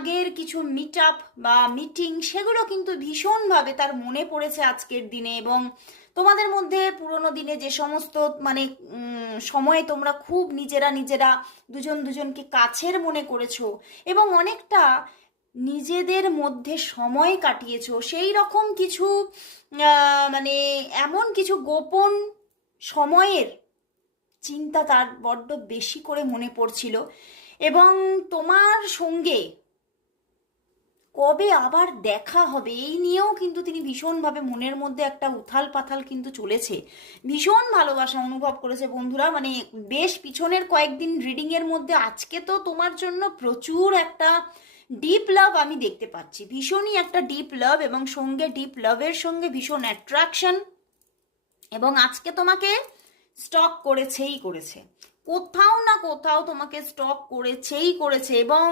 আগের কিছু meet up বা মিটিং সেগুলো কিন্তু ভীষণভাবে তার মনে পড়েছে আজকের দিনে। এবং তোমাদের মধ্যে পুরোনো দিনে যে সমস্ত মানে সময়ে তোমরা খুব নিজেরা নিজেরা দুজন দুজনকে কাছের মনে করেছো এবং অনেকটা নিজেদের মধ্যে সময় কাটিয়েছো, সেই রকম কিছু মানে এমন কিছু গোপন সময়ের চিন্তা তার বড্ড বেশি করে মনে পড়ছিল। এবং তোমার সঙ্গে কবে আবার দেখা হবে এই নিয়েও কিন্তু তিনি ভীষণভাবে মনের মধ্যে একটা উথাল পাথাল কিন্তু চলেছে। ভীষণ ভালোবাসা অনুভব করেছে বন্ধুরা, মানে বেশ পিছনের কয়েকদিন রিডিংয়ের মধ্যে আজকে তো তোমার জন্য প্রচুর একটা ডিপ লাভ আমি দেখতে পাচ্ছি, ভীষণই একটা ডিপ লাভ, এবং সঙ্গে ডিপ লাভের সঙ্গে ভীষণ অ্যাট্রাকশন। এবং আজকে তোমাকে স্টক করেছেই করেছে, কোথাও না কোথাও তোমাকে স্টক করেছেই করেছে। এবং